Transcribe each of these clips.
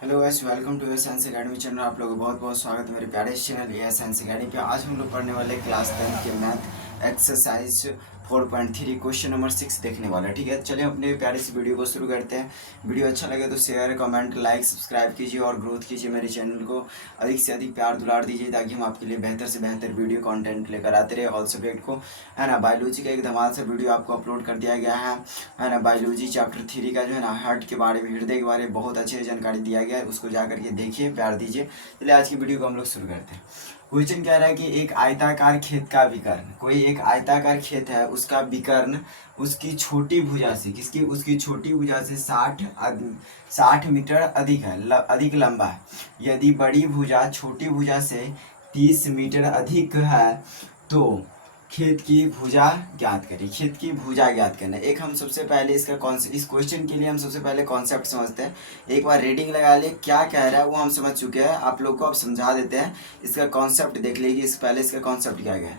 Hello guys, welcome to science academy channel. आप लोगों का बहुत बहुत स्वागत है मेरे प्यारे इस चैनल साइंस एकेडमी पे। आज हम लोग पढ़ने वाले क्लास 10 के मैथ एक्सरसाइज 4.3 क्वेश्चन नंबर 6 देखने वाला है। ठीक है, चलिए अपने प्यारे इस वीडियो को शुरू करते हैं। वीडियो अच्छा लगे तो शेयर, कमेंट, लाइक, सब्सक्राइब कीजिए और ग्रोथ कीजिए मेरे चैनल को। अधिक से अधिक प्यार दुलार दीजिए ताकि हम आपके लिए बेहतर से बेहतर वीडियो कंटेंट लेकर आते रहे। ऑल सब्जेक्ट को है ना, बायोलॉजी का एक धमाल से वीडियो आपको अपलोड कर दिया गया है ना। बायोलॉजी चैप्टर 3 का जो है ना, हार्ट के बारे में, हृदय के बारे में बहुत अच्छी जानकारी दिया गया है। उसको जा करके देखिए, प्यार दीजिए। चलिए आज की वीडियो को हम लोग शुरू करते हैं। क्वेश्चन कह रहा है कि एक आयताकार खेत का विकर्ण, कोई एक आयताकार खेत है, उसका विकर्ण उसकी छोटी भुजा से, किसकी, उसकी छोटी भुजा से 60 मीटर अधिक है, अधिक लंबा है। यदि बड़ी भुजा छोटी भुजा से 30 मीटर अधिक है तो खेत की भुजा ज्ञात करिए। खेत की भुजा ज्ञात करना है। एक हम सबसे पहले इसका कॉन्सेप्ट, इस क्वेश्चन के लिए हम सबसे पहले कॉन्सेप्ट समझते हैं। एक बार रीडिंग लगा ले, क्या कह रहा है वो हम समझ चुके हैं। आप लोग को अब समझा देते हैं। इसका कॉन्सेप्ट देख लीजिए। इससे पहले इसका कॉन्सेप्ट क्या गया है।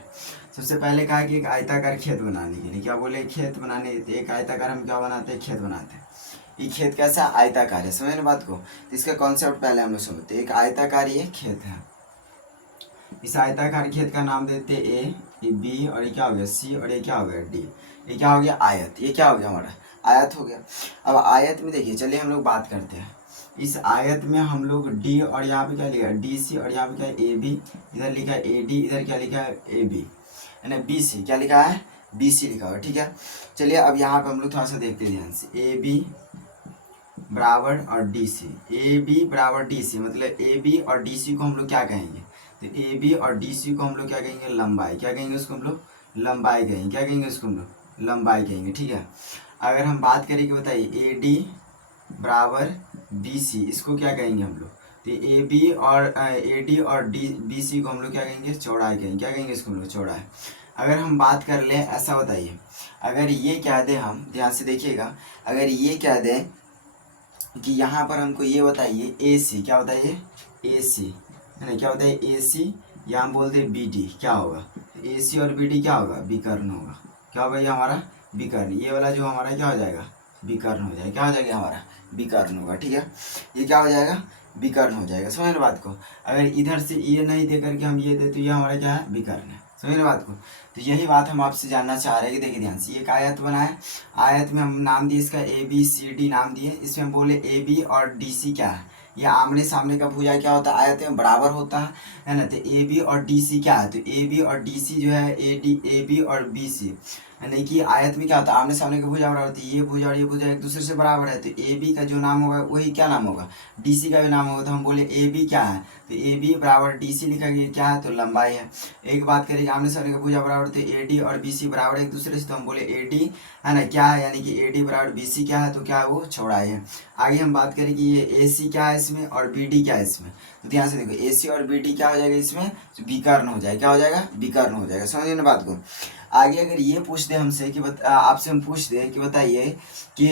सबसे पहले कहा कि एक आयताकार खेत बनाने के लिए, क्या बोले, खेत बनाने, एक आयताकार हम क्या बनाते हैं, खेत बनाते हैं। ये खेत कैसा आयताकार है, समझे ना बात को। तो इसका कॉन्सेप्ट पहले हम लोग समझते हैं। एक आयताकार ये खेत है, इस आयताकार खेत का नाम देते हैं ए, ये बी, और ये क्या हो गया सी, और ये क्या हो गया डी। ये क्या हो गया आयत। ये क्या हो गया हमारा आयत हो गया। अब आयत में देखिए, चलिए हम लोग बात करते हैं। इस आयत में हम लोग डी, और यहाँ पे क्या लिखा है डी सी, और यहाँ पे क्या है ए बी, इधर लिखा है ए डी, इधर क्या लिखा है ए बी, है ना। बी सी क्या लिखा है, बी सी लिखा हुआ है। ठीक है, चलिए अब यहाँ पे हम लोग थोड़ा सा देखते हैं ध्यान से। ए बी बराबर और डी सी, ए बी बराबर डी सी, मतलब ए बी और डी सी को हम लोग क्या कहेंगे, तो ए बी और डी सी को हम लोग क्या कहेंगे, लंबाई। क्या कहेंगे उसको हम लोग, लंबाई कहेंगे। क्या कहेंगे उसको हम लोग, लंबाई कहेंगे। ठीक है, अगर हम बात करें कि बताइए ए डी बराबर बी सी, इसको क्या कहेंगे हम लोग, तो ए बी और ए डी और डी बी सी को हम लोग क्या कहेंगे, चौड़ाई कहेंगे। क्या कहेंगे इसको हम लोग, चौड़ाई। अगर हम बात कर लें, ऐसा बताइए, अगर ये कह दें, हम ध्यान से देखिएगा, अगर ये कह दें कि यहाँ पर हमको ये बताइए ए सी, क्या बताइए ए सी, है ना, क्या बताइए ए सी, या हम बोलते हैं बी डी, क्या होगा, ए सी और बी डी क्या होगा, विकर्ण होगा। क्या होगा ये हमारा विकर्ण। ये वाला जो हमारा क्या हो जाएगा, विकर्ण हो जाएगा। क्या हो जाएगा हमारा, विकर्ण होगा। ठीक है, ये क्या हो जाएगा, विकर्ण हो जाएगा। समझ लो बात को। अगर इधर से ये नहीं दे करके हम ये दे तो ये हमारा क्या है, विकर्ण है। समझ लो बात को। तो यही बात हम आपसे जानना चाह रहे हैं कि देखिए ध्यान से, एक आयत बना है। आयत में हम नाम दिए इसका ए बी सी डी नाम दिए। इसमें हम बोले ए बी और डी सी क्या है, ये आमने सामने का भुजा क्या होता है, आयत में बराबर होता है ना। तो ए बी और डी सी क्या है, तो ए बी और डी सी जो है ए बी और बी सी, यानी कि आयत में क्या होता है, आमने सामने का भुजा बराबर होती है। ये भुजा और ये भुजा एक दूसरे से बराबर है, तो ए बी का जो नाम होगा वही क्या नाम होगा, डी सी का भी नाम होगा। तो हम बोले ए बी क्या है, तो ए बी बराबर डी सी लिखा गया, क्या है, तो लंबाई है। एक बात करेंगे, आमने सामने का भुजा बराबर, तो ए डी और बी सी बराबर एक दूसरे से, तो हम बोले ए डी, है ना, क्या है, यानी कि ए डी बराबर बी सी क्या है, तो क्या है वो चौड़ाई है। आगे हम बात करें कि ये ए सी क्या है इसमें, और बी डी क्या है इसमें। तो ध्यान से देखो, ए सी और बी डी क्या हो जाएगा इसमें, विकर्ण हो जाएगा। क्या हो जाएगा, विकर्ण हो जाएगा। समझिए ना बात को। आगे अगर ये पूछ दे हमसे कि आपसे हम पूछ दे कि बताइए कि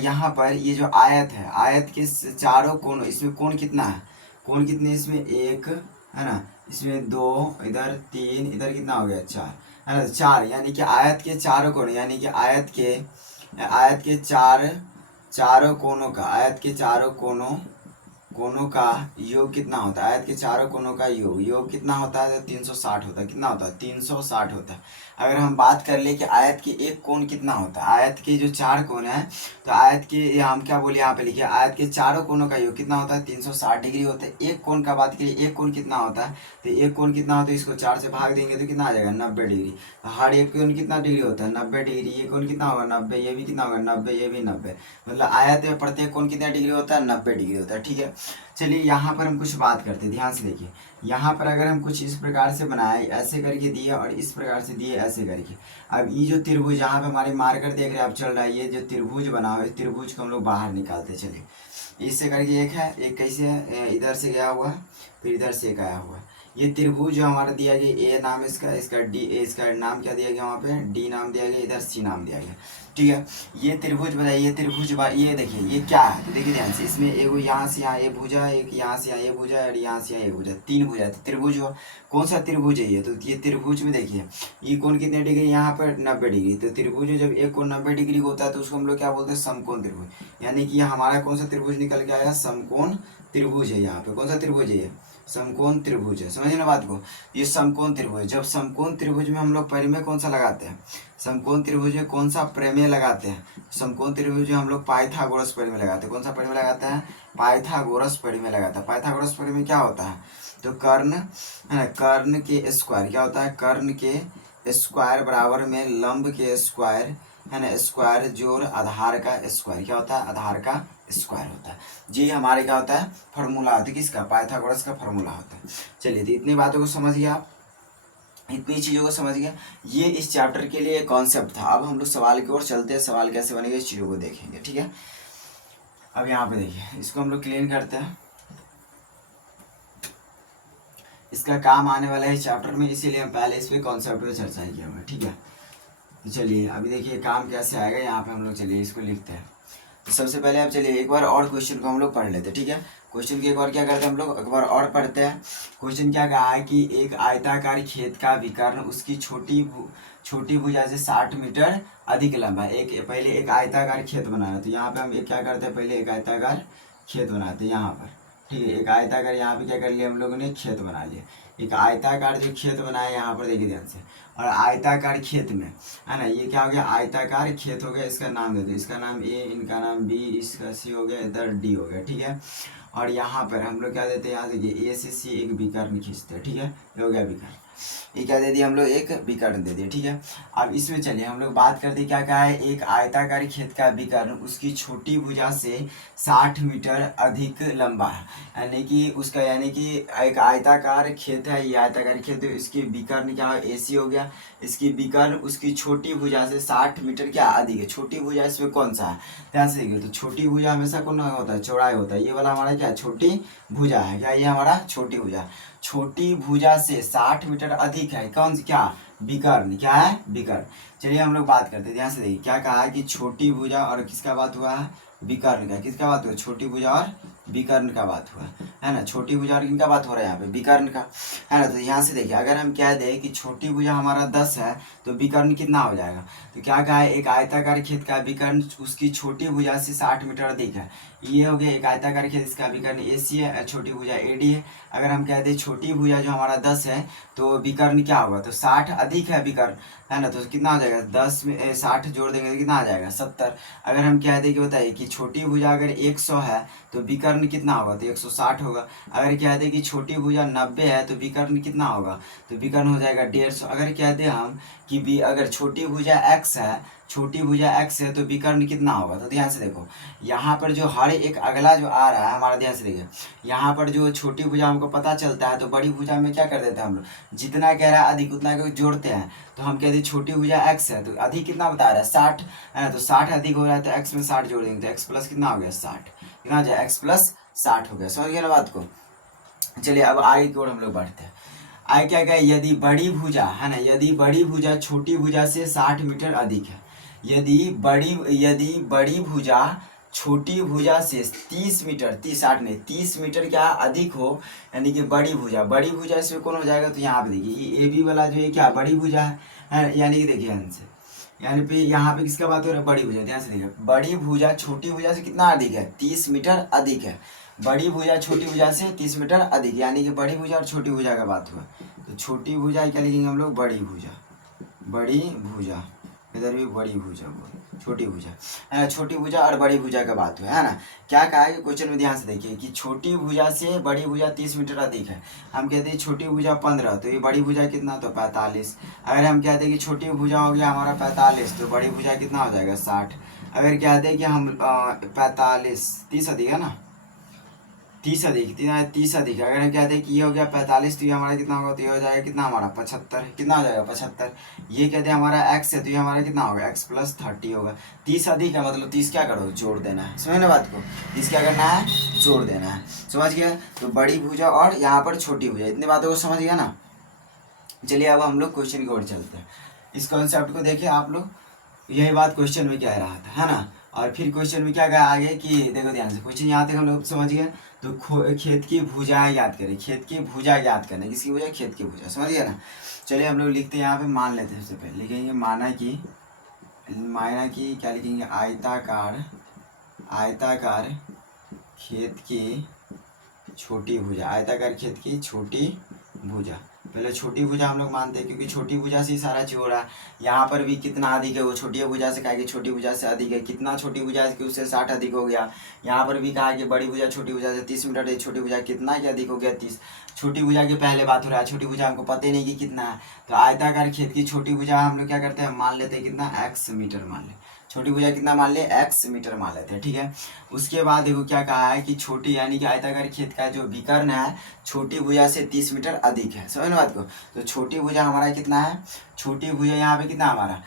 यहाँ पर ये जो आयत है, आयत के चारों कोनों, इसमें कोण कितना है, कोण कितने, इसमें एक, है ना, इसमें दो, इधर तीन, इधर कितना हो गया, चार, है ना, चार। यानी कि आयत के चारों कोण, यानी कि आयत के चारों कोनों का, आयत के चारों कोनों का योग कितना होता है, आयत के चारों कोनों का योग कितना होता है, तो 360 होता है। कितना होता है, 360 होता है। अगर हम बात कर ले कि आयत के एक कोण कितना होता है, आयत के जो चार कोण है, तो आयत के हम क्या बोले, यहाँ पे लिखे आयत के चारों कोनों का योग कितना होता है, 360 डिग्री होता है। एक कोण का बात करिए, एक कोण कितना होता है, तो एक कोण कितना होता है, इसको 4 से भाग देंगे तो कितना आ जाएगा, 90 डिग्री। हर एक कोण कितना डिग्री होता है, 90 डिग्री। ये कोण कितना होगा, 90। ये भी कितना होगा, 90। ये भी 90। मतलब आयत में प्रत्येक कोण कितना डिग्री होता है, 90 डिग्री होता है। ठीक है, चलिए यहाँ पर हम कुछ बात करते हैं, ध्यान से देखिए। यहाँ पर अगर हम कुछ इस प्रकार से बनाए, ऐसे करके दिए, और इस प्रकार से दिए ऐसे करके। अब ये जो त्रिभुज, यहाँ पे हमारे मार्कर देख रहे हैं आप चल रहा है, ये जो त्रिभुज बना हुआ है, त्रिभुज को हम लोग बाहर निकालते चलिए। इससे करके एक है, एक कैसे है, इधर से गया हुआ, फिर इधर से एक आया हुआ। ये त्रिभुज जो हमारा दिया गया, ए नाम इसका, इसका डी, इसका नाम क्या दिया गया, वहाँ पे डी नाम दिया गया, इधर सी नाम दिया गया। ठीक है। ये त्रिभुज बताइए, ये त्रिभुज ये देखिए ये क्या है, तो देखिए ध्यान से, इसमें एगो यहाँ से यहाँ ये भुजा, एक यहाँ से यहाँ ये भुजा और यहाँ से यहाँ ये भुजा, तीन भुजा, तो त्रिभुज हुआ। कौन सा त्रिभुज है ये, तो ये त्रिभुज में देखिए ये कोण कितने डिग्री, यहाँ पर 90 डिग्री, तो त्रिभुज में जब एक कोण 90 डिग्री होता है तो उसको हम लोग क्या बोलते हैं, समकोण त्रिभुज। यानी कि हमारा कौन सा त्रिभुज निकल के आया, समकोण त्रिभुज है। यहाँ पे कौन सा त्रिभुज है, ये समकोण त्रिभुज है। समझिए ना बात को, ये समकोण त्रिभुज। जब समकोण त्रिभुज में हम लोग परिमेय कौन सा लगाते हैं, समकोण त्रिभुज में कौन सा प्रमेय लगाते हैं, समकोण त्रिभुज में हम लोग पाइथागोरस परिमेय लगाते हैं। कौन सा परिमेय लगाते हैं, पाइथागोरस परिमेय लगाता है। पाइथागोरस परिमेय क्या होता है, तो कर्ण है ना, कर्ण के स्क्वायर क्या होता है, कर्ण के स्क्वायर बराबर में लंब के स्क्वायर है ना, स्क्वायर जोड़ आधार का स्क्वायर क्या होता है, आधार का स्क्वायर होता है। जी हमारे क्या होता है, फॉर्मूला होता है किसका, पाइथागोरस का फॉर्मूला होता है। चलिए तो इतनी बातों को समझ गया आप, इतनी चीज़ों को समझ गया। ये इस चैप्टर के लिए कॉन्सेप्ट था। अब हम लोग सवाल की ओर चलते हैं, सवाल कैसे बनेगा इस चीज़ों को देखेंगे, ठीक है। अब यहाँ पे देखिए, इसको हम लोग क्लीन करते हैं, इसका काम आने वाला है इस चैप्टर में, इसीलिए हम पहले इस पे कॉन्सेप्ट पे चर्चा किया हुआ है, ठीक है। तो चलिए अभी देखिए काम कैसे आएगा, यहाँ पे हम लोग चलिए इसको लिखते हैं। तो सबसे पहले आप चलिए एक बार और क्वेश्चन को हम लोग पढ़ लेते हैं, ठीक है। क्वेश्चन की एक बार क्या करते हैं हम लोग, एक बार और पढ़ते हैं। क्वेश्चन क्या कहा है कि एक आयताकार खेत का विकर्ण उसकी छोटी भुजा से 60 मीटर अधिक लंबा है। पहले एक आयताकार खेत बनाया, तो यहाँ पे हम क्या करते हैं, पहले एक आयताकार खेत बनाते हैं यहाँ पर, ठीक है। एक आयताकार यहाँ पे क्या कर लिया हम लोगों ने, खेत बना लिया। एक आयताकार जो खेत बनाया यहाँ पर देखिए ध्यान से, और आयताकार खेत में है ना, ये क्या हो गया, आयताकार खेत हो गया। इसका नाम दे दो, इसका नाम ए, इनका नाम बी, इसका सी हो गया, इधर डी हो गया, ठीक है। और यहाँ पर हम लोग क्या देते हैं, यहाँ देखिए ए से सी एक विकर्ण खींचते हैं, ठीक है, ये हो गया विकर्ण। ये क्या दे दिया हम लोग, एक विकर्ण दे दिया, ठीक है। अब इसमें चलिए हम लोग बात करते हैं, क्या कहा है, एक आयताकार खेत का विकर्ण उसकी छोटी भुजा से 60 मीटर अधिक लंबा है। यानी कि उसका, यानी कि एक आयताकार खेत है, ये आयताकार खेत है, इसकी विकर्ण क्या है, AC हो गया। इसकी विकर्ण उसकी छोटी भुजा से 60 मीटर क्या अधिक है। छोटी भुजा इसमें कौन सा है, ध्यान से देखिए, तो छोटी भुजा हमेशा कौन होता है, चौड़ाई होता है। ये वाला हमारा क्या, छोटी भुजा है, क्या ये हमारा छोटी भुजा। छोटी भुजा से 60 मीटर अधिक है कौन सी, क्या, विकर्ण, क्या है, विकर्ण। चलिए हम लोग बात करते हैं, ध्यान से देखिए क्या कहा है कि छोटी भुजा और किसका बात हुआ है, विकर्ण का। किसका बात हुआ, छोटी भुजा और विकर्ण का बात हुआ है ना। छोटी भुजा और किनका बात हो रहा है यहाँ पे, विकर्ण का, है ना। तो यहाँ से देखिए अगर हम कह दें कि छोटी भुजा हमारा 10 है तो विकर्ण कितना हो जाएगा, तो क्या कहा है, एक आयताकार खेत का विकर्ण उसकी छोटी भुजा से 60 मीटर अधिक है। ये हो गया एक आयताकार खेत, इसका विकर्ण AC है, छोटी भुजा AD है। अगर हम कह दें छोटी भुजा जो हमारा 10 है तो विकर्ण क्या होगा, तो 60 अधिक है विकर्ण, है ना। तो कितना हो जाएगा, 10 में 60 जोड़ देंगे तो कितना आ जाएगा, 70। अगर हम कह दें कि बताइए कि छोटी भुजा अगर 100 है तो विकर्ण कितना होगा, तो 160 होगा। अगर कह दें कि छोटी भुजा 90 है तो विकर्ण कितना होगा, तो विकर्ण हो जाएगा 150। अगर कह दें हम कि अगर छोटी भुजा x है, छोटी भुजा x है तो विकर्ण कितना होगा, तो ध्यान से देखो यहाँ पर जो हर एक अगला जो आ रहा है हमारा, ध्यान से देखिए यहाँ पर जो छोटी भुजा हमको पता चलता है तो बड़ी भुजा में क्या कर देते हैं हम लोग, जितना कह रहा है अधिक उतना को जोड़ते हैं। तो हम कहते हैं छोटी भुजा x है तो अधिक कितना बता रहा है, 60 है ना, तो 60 अधिक हो रहा है तो x में 60 जोड़ देंगे तो x प्लस कितना हो गया, 60, कितना हो जाए, x प्लस 60 हो गया। समझ गया ना बात को। चलिए अब आगे की ओर हम लोग बढ़ते हैं। आगे क्या कहे, यदि बड़ी भुजा है ना, यदि बड़ी भुजा छोटी भुजा से 60 मीटर अधिक है, यदि बड़ी भुजा छोटी भुजा से 30 मीटर, 60 नहीं 30 मीटर क्या अधिक हो, यानी कि बड़ी भुजा इसमें कौन हो जाएगा, तो यहाँ पे देखिए ये AB वाला जो है क्या, बड़ी भुजा है, यानी कि देखिए आंसर, यानी पे यहाँ पे किसका बात हो रहा है, बड़ी भुजा। ध्यान से देखिए बड़ी भुजा छोटी भुजा से कितना अधिक है, 30 मीटर अधिक है। बड़ी भुजा छोटी भुजा से 30 मीटर अधिक, यानी कि बड़ी भुजा और छोटी भुजा का बात हुआ। तो छोटी भुजा क्या लिखेंगे हम लोग, बड़ी भुजा, इधर भी बड़ी भुजा, छोटी भुजा, छोटी भुजा और बड़ी भुजा का बात हुआ है ना। क्या कहा है क्वेश्चन में, ध्यान से देखिए कि छोटी भुजा से बड़ी भुजा 30 मीटर अधिक है। हम कहते हैं छोटी भुजा 15 तो ये बड़ी भुजा कितना, तो 45। अगर हम कहते हैं कि छोटी भुजा हो गया हमारा 45 तो बड़ी भुजा कितना हो जाएगा, 60। अगर कहते हैं कि हम 45 30 अधिक है ना, 30 अधिक, 30 अधिक। अगर हम कहते हैं कि ये हो गया 45 तो ये हमारा कितना होगा, तो ये हो जाएगा कितना हमारा 75, कितना हो जाएगा 75। ये कहते हैं हमारा x है तो ये हमारा कितना होगा, x प्लस 30 होगा। 30 अधिक है मतलब 30 क्या करो, जोड़ देना है। समझ ना बात को, 30 क्या करना है, जोड़ देना है। समझ गया। तो बड़ी भुजा और यहाँ पर छोटी भुजा, इतनी बातों को समझ गया ना। चलिए अब हम लोग क्वेश्चन की ओर चलते हैं। इस कॉन्सेप्ट को देखिए आप लोग, यही बात क्वेश्चन में कह रहा था, है ना। और फिर क्वेश्चन में क्या कहा आगे कि देखो ध्यान से, क्वेश्चन यहाँ तक हम लोग समझ गए। तो खेत की भुजा याद करें, खेत की भुजा याद करना, किसकी भुजा, खेत की भुजा, समझ गए ना। चलिए हम लोग लिखते हैं यहाँ पे, मान लेते हैं। सबसे पहले लिखेंगे माना की क्या लिखेंगे, आयताकार, आयताकार खेत की छोटी भुजा, आयताकार खेत की छोटी भुजा। पहले छोटी भुजा हम लोग मानते हैं, क्योंकि छोटी भुजा से ही सारा चीज हो रहा है। यहाँ पर भी कितना अधिक है, वो छोटी भुजा से कहा कि छोटी भुजा से अधिक है, कितना छोटी भुजा है कि उससे 60 अधिक हो गया। यहाँ पर भी कहा कि बड़ी भुजा छोटी भुजा से 30 मीटर है, छोटी भुजा कितना के अधिक हो गया, 30। छोटी भुजा की पहले बात हो रहा है, छोटी भुजा हमको पता ही नहीं कि कितना है। तो आयताकार खेत की छोटी भुजा हम लोग क्या करते हैं, मान लेते हैं कितना, x मीटर मान ले। छोटी भुजा कितना मान ले, x मीटर मान लेते हैं, ठीक है। उसके बाद देखो क्या कहा है कि छोटी यानी कि आयताकार खेत का जो विकर्ण है छोटी भुजा से 30 मीटर अधिक है, समझ बात को। तो छोटी भुजा हमारा कितना है, छोटी भुजा यहाँ पे कितना हमारा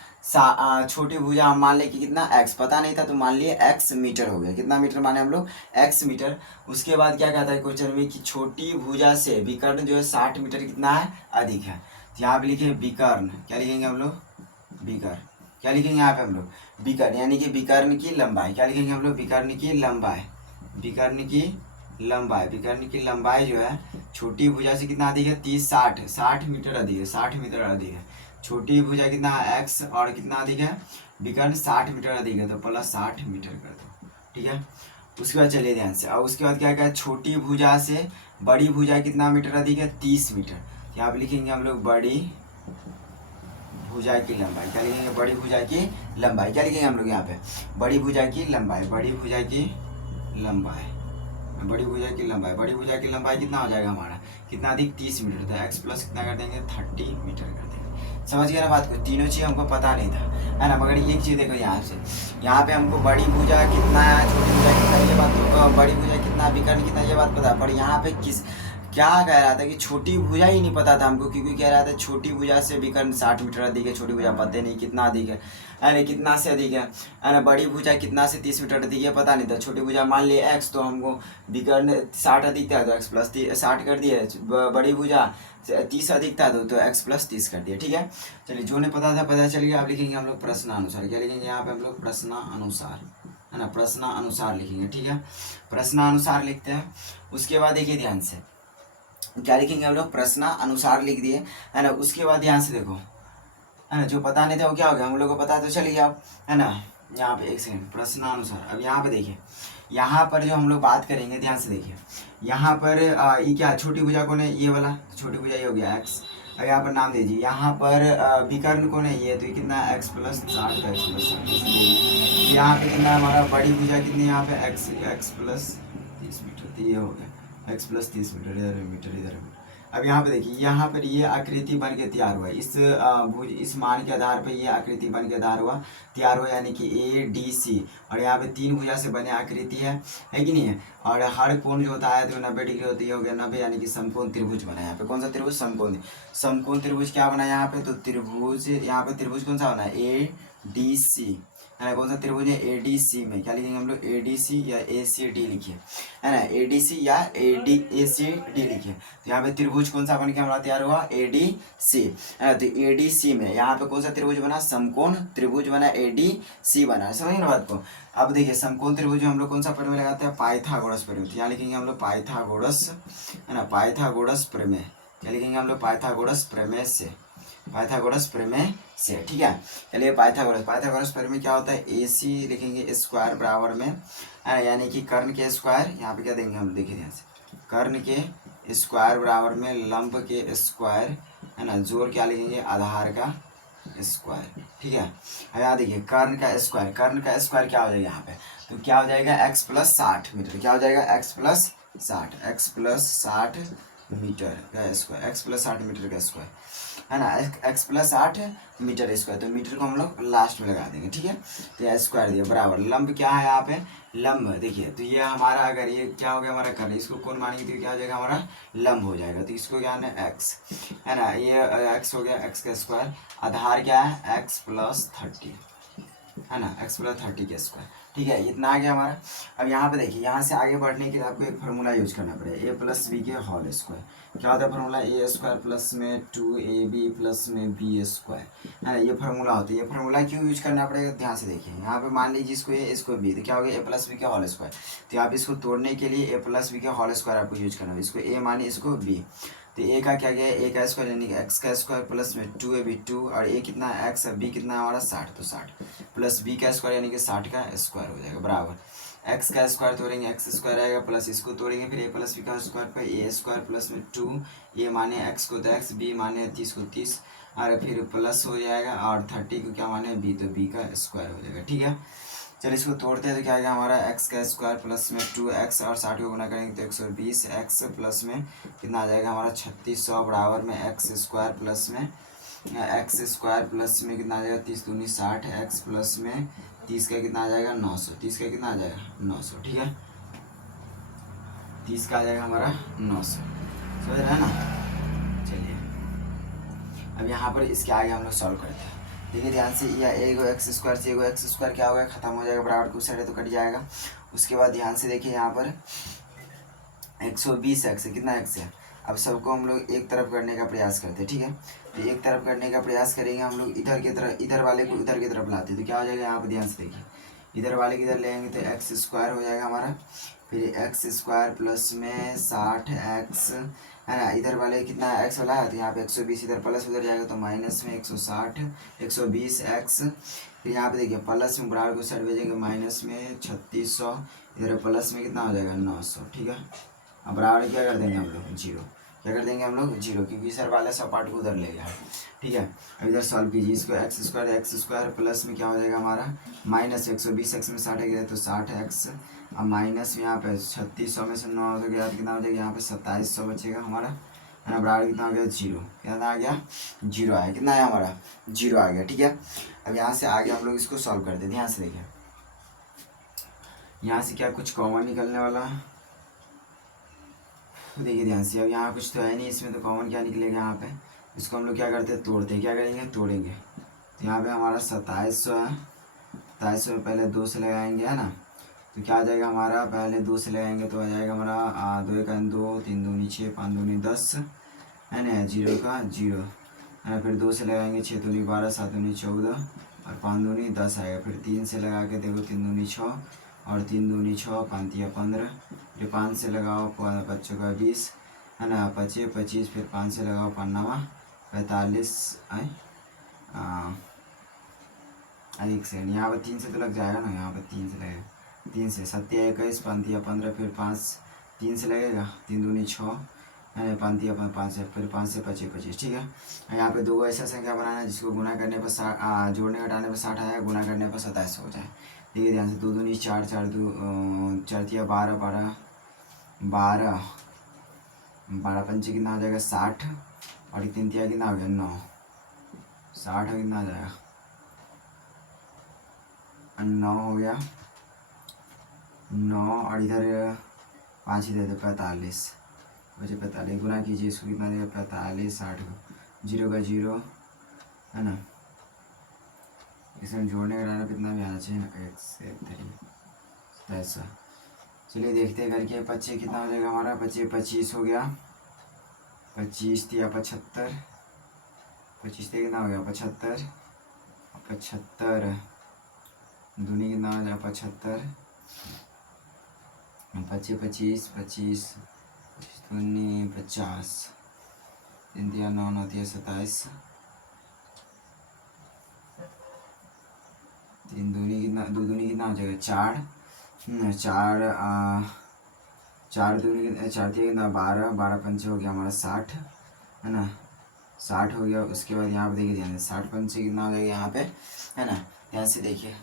छोटी भुजा हम मान ले कि कितना, x पता नहीं था तो मान लिए x मीटर हो गया। कितना मीटर माने हम लोग, x मीटर। उसके बाद क्या कहता है क्वेश्चन में कि छोटी भुजा से विकर्ण जो है 60 मीटर कितना है, अधिक है। तो यहाँ पे लिखे विकर्ण, क्या लिखेंगे हम लोग, विकर्ण। क्या लिखेंगे यहाँ पे हम लोग, विकर्ण, यानी कि विकर्ण की लंबाई। क्या लिखेंगे हम लोग, विकर्ण की लंबाई, विकर्ण की लंबाई, विकर्ण की लंबाई जो है छोटी भुजा से कितना अधिक है, 30 60 मीटर अधिक है, 60 मीटर अधिक है। छोटी भुजा कितना है, x, और कितना अधिक है, विकर्ण 60 मीटर अधिक है, तो प्लस 60 मीटर कर दो, ठीक है। उसके बाद चलिए ध्यान से, और उसके बाद क्या क्या, छोटी भुजा से बड़ी भुजा कितना मीटर अधिक है, 30 मीटर। यहाँ पे लिखेंगे हम लोग बड़ी भुजा की लंबाई। क्या लिखेंगे, बड़ी भुजा की लंबाई। क्या लिखेंगे हम लोग यहाँ पे, बड़ी भुजा की लंबाई, बड़ी भुजा की लंबाई, बड़ी भुजा की लंबाई, बड़ी भुजा की लंबाई कितना हो जाएगा हमारा, कितना अधिक, 30 मीटर था, x प्लस कितना कर देंगे, 30 मीटर कर देंगे। समझ गया ना बात को, तीनों चीज़ हमको पता नहीं था, है ना। मगर एक चीज़ देखो यहाँ से, यहाँ पे हमको बड़ी भुजा कितना है, छोटी भुजा कितना, ये बात तो, बड़ी भुजा कितना, विकर्ण कितना, ये बात पता है। पर यहाँ पे किस क्या कह रहा था कि छोटी भुजा ही नहीं पता था हमको, क्योंकि कह रहा था छोटी भुजा से विकर्ण 60 मीटर अधिक है, छोटी भुजा पता नहीं कितना अधिक है ना, कितना से अधिक है ना। बड़ी भुजा कितना से 30 मीटर अधिक है पता नहीं था। छोटी भुजा मान लिए x, तो हमको विकर्ण 60 अधिक था तो x प्लस 60 कर दिए। बड़ी भुजा 30 अधिक था तो x प्लस 30 कर दिया, ठीक है। चलिए जो नहीं पता था पता चल गया। अब लिखेंगे हम लोग प्रश्नानुसार। क्या लिखेंगे यहाँ पे हम लोग, प्रश्नानुसार, है ना, प्रश्नानुसार लिखेंगे, ठीक है। प्रश्नानुसार लिखते हैं। उसके बाद देखिए ध्यान से क्या लिखेंगे हम लोग, प्रश्नानुसार लिख दिए, है ना। उसके बाद ध्यान से देखो, है ना, जो पता नहीं था वो क्या हो गया, हम लोग को पता है तो चलिए आप, है ना। यहाँ पे एक सेकंड, प्रश्नानुसार। अब यहाँ पे देखिए, यहाँ पर जो हम लोग बात करेंगे ध्यान से देखिए, यहाँ पर ये क्या, छोटी भुजा कौन है, ये वाला छोटी भुजा, ये हो गया x। अब यहाँ पर नाम दीजिए, यहाँ पर विकर्ण कौन है, ये तो कितना x प्लस 60 का, x प्लस 60। यहाँ पे कितना हमारा बड़ी भुजा कितनी, यहाँ पे x प्लस 30 मीटर, तो ये हो गया x प्लस 30 मीटर, इधर मीटर, इधर मीटर। अब यहाँ पे देखिए, यहाँ पर ये आकृति बन के तैयार हुआ, इस मान के आधार पर ये आकृति बन के तैयार हुआ, यानी कि ADC। और यहाँ पे 3 भुजा से बने आकृति है कि नहीं है। और हर कोण जो होता है तो 90 डिग्री होती है, हो गया 90, यानी कि समकोण त्रिभुज बना। यहाँ पे कौन सा त्रिभुज, समकोण त्रिभुज क्या बना यहाँ पे, तो त्रिभुज, यहाँ पे त्रिभुज कौन सा बना है, ADC, है ना। कौन सा त्रिभुज है, ADC में। क्या लिखेंगे हम लोग, ADC या ACD लिखिए, है ना, ADC या ACD लिखिए। तो यहाँ पे त्रिभुज कौन सा बन के हमारा तैयार हुआ, ADC, है ना। तो ADC में यहाँ पे कौन सा त्रिभुज बना, समकोण त्रिभुज बना, ADC बना, समझिए ना बात को। अब देखिए समकोण त्रिभुज हम लोग कौन सा प्रमेय लगाते हैं, पाइथागोरस प्रमेय। तो यहाँ लिखेंगे हम लोग पाइथागोरस, है ना, पाइथागोरस प्रमेय। क्या लिखेंगे हम लोग, पाइथागोरस प्रमेय से, पाइथागोरस प्रमेय से, ठीक है। चलिए पाइथागोरस प्रमेय क्या होता है, AC लिखेंगे स्क्वायर बराबर में, यानी कि कर्ण के स्क्वायर, यहाँ पे क्या देंगे हम, देखिए ध्यान से, कर्ण के स्क्वायर बराबर में लंब के स्क्वायर, है ना, जोड़ क्या लिखेंगे, आधार का स्क्वायर, ठीक है। अब यहाँ देखिए कर्ण का स्क्वायर, कर्ण का स्क्वायर क्या हो जाएगा यहाँ पे, तो क्या हो जाएगा x प्लस 60 मीटर। क्या हो जाएगा, x प्लस 60 मीटर का स्क्वायर, x प्लस 60 मीटर का स्क्वायर, है ना, x प्लस 60 मीटर स्क्वायर। तो मीटर को हम लोग लास्ट में लगा देंगे, ठीक है। तो यह स्क्वायर दिया बराबर, लंब क्या है यहाँ पे, लंब देखिए। तो ये हमारा अगर ये क्या हो गया हमारा कर्ण, इसको कौन मानेंगे तो क्या हो जाएगा हमारा लंब हो जाएगा। तो इसको क्या है x, है ना, ये x हो गया, x का स्क्वायर। आधार क्या है, x प्लस 30, है ना, x प्लस 30 के स्क्वायर, ठीक है, इतना आ गया हमारा। अब यहाँ पे देखिए, यहाँ से आगे बढ़ने के लिए आपको एक फार्मूला यूज करना पड़ेगा, ए प्लस बी के होल स्क्वायर। क्या होता है फार्मूला? ए स्क्वायर प्लस में 2ab प्लस में बी स्क्वायर, है ना, ये फार्मूला होता है। ये फार्मूला क्यों यूज करना पड़ेगा? ध्यान से देखिए, यहाँ पे मान लीजिए इसको ए इसको बी, तो क्या होगा? ए प्लस बी के होल स्क्वायर। तो आप इसको तोड़ने के लिए ए प्लस बी के होल स्क्वायर आपको यूज करना है। इसको ए मानिए, इसको बी, तो ए का क्या गया? ए का स्क्वायर यानी कि एक्स का स्क्वायर प्लस में 2ab 2, और ए कितना है? एक्स, बी कितना है हमारा? 60, तो 60 प्लस बी का स्क्वायर यानी कि 60 का स्क्वायर हो जाएगा बराबर एक्स का स्क्वायर तोड़ेंगे, एक्स स्क्वायर आएगा प्लस इसको तोड़ेंगे फिर ए प्लस बी का स्क्वायर पर ए स्क्वायर प्लस में 2, ए माने एक्स को तो एक्स, बी माने 30 को 30, और फिर प्लस हो जाएगा, और 30 को क्या माने? बी, तो बी का स्क्वायर हो जाएगा। ठीक है, चलिए इसको तोड़ते हैं तो क्या आएगा हमारा? एक्स का स्क्वायर प्लस में 2x, और 60 को गुना करेंगे तो 120, एक्स प्लस में कितना आ जाएगा हमारा? 3600 बराबर में एक्स स्क्वायर प्लस में कितना आ जाएगा? 30 दूनी 60, एक्स प्लस में 30 का कितना आ जाएगा? 900, 30 का कितना आ जाएगा? 900। ठीक है, 30 का आ जाएगा हमारा 900, समझ रहे हैं ना? चलिए अब यहाँ पर इसके आगे हम लोग सॉल्व करते हैं। देखिए ध्यान से, या एगो एक्स स्क्वायर से एगो एक्स स्क्वायर क्या होगा? खत्म हो जाएगा, बराबर को साइड है तो कट जाएगा। उसके बाद ध्यान से देखिए, यहाँ पर 120 एक्स है, कितना एक्स है? अब सबको हम लोग एक तरफ करने का प्रयास करते हैं। ठीक है, तो एक तरफ करने का प्रयास करेंगे हम लोग, इधर की तरफ, इधर वाले को इधर की तरफ लाते हैं, तो क्या हो जाएगा? यहाँ पर ध्यान से देखिए, इधर वाले की इधर ले आएंगे तो एक्स स्क्वायर हो जाएगा हमारा, फिर एक्स स्क्वायर प्लस में 60x, है ना, इधर वाले कितना एक्स वाला है तो यहाँ पे 120, इधर प्लस उधर जाएगा तो माइनस में 160 120x, फिर यहाँ पे देखिए प्लस में बराबर को साइड भेजेंगे, माइनस में 3600, इधर प्लस में कितना हो जाएगा? 900। ठीक है, अब बराबर क्या कर देंगे हम लोग? जीरो। क्या कर देंगे हम लोग? जीरो, क्योंकि सर वाला सब पार्ट को उधर ले गया। ठीक है, अब इधर सॉल्व कीजिए इसको, एक्स स्क्वायर प्लस में क्या हो जाएगा हमारा? माइनस 120x में 60 गया तो 60x, अब माइनस में यहाँ पे 3600 में से 9 हो गया तो कितना हो जाएगा? यहाँ पे 2700 बचेगा हमारा, है ना, बराबर कितना हो गया? जीरो। कितना आ गया? जीरो आया। कितना आया हमारा? जीरो आ गया। ठीक है, अब यहाँ से आगे हम लोग इसको सॉल्व करते हैं। ध्यान से देखिए, यहाँ से क्या कुछ कॉमन निकलने वाला है? देखिए ध्यान से, अब यहाँ कुछ तो है नहीं इसमें, तो कॉमन क्या निकलेगा यहाँ पे? इसको हम लोग क्या करते हैं? तोड़ते हैं। क्या करेंगे? तोड़ेंगे। तो यहाँ पे हमारा 2700 है, 2700 में पहले 2 से लगाएंगे, है ना, तो क्या आ जाएगा हमारा? पहले 2 से लगाएंगे तो आ जाएगा हमारा 2 1 2, 3 दूनी 6, 5 दूनी 10, है ना, जीरो का जीरो, है ना, फिर 2 से लगाएंगे 6 दूनी 12, 7 दूनी 14, और 5 दूनी 10 आएगा, फिर 3 से लगा के देखो 3 दूनी 6, और 3 दूनी 6, 5 तिया 15, फिर 5 से लगाओ 5 का 20, है ना, 25 25, फिर 5 से लगाओ 5 9 45, एक सेकंड, यहाँ पर 3 से तो लग जाएगा ना, यहाँ पर 3 से लगेगा, 3 से 7 21, 5 तिया 15, फिर 5 3 से लगेगा, 3 दूनी 6, है 5 तिया 5 से, फिर 5 से 25 25। ठीक है, यहाँ पे दो ऐसा संख्या बनाना है जिसको गुना करने पर 60, जोड़ने घटाने पर 60 आया, गुना करने पर 27 हो जाए। ठीक है, ध्यान से, 2 दूनी 4, 4 तिया 12 12 12 12 पंचे कितना हो जाएगा? 60, और 3 तिया कितना हो गया? 9, 60 कितना आ जाएगा? 9 हो गया, 9, और इधर 5 ही दे दो 45, बचे 45, गुना कीजिए इसको, कितना देगा? 45, 60 को जीरो का जीरो, है ना, इसमें जोड़ने का डालना कितना भी आना चाहिए ना, 1 से 3 ऐसा। चलिए देखते हैं करके, 25 कितना हो जाएगा हमारा? 25 हो गया, 25 या 75, 25 कितना हो गया? 75, 75 दूनी कितना हो जाएगा? 75, 25 25 दूनी 50, 3 दिया 9 9 दिया 27, 3 दूनी कितना? 2 दूनी कितना हो जाएगा? 4 4 4 दूनी 4 दिया कितना? 12 12 पंचे हो गया हमारा 60, है ना, 60 हो गया। उसके बाद यहाँ पे देखिए ध्यान से, 60 पंचे कितना हो जाएगा यहाँ पे, है ना, ध्यान से देखिए,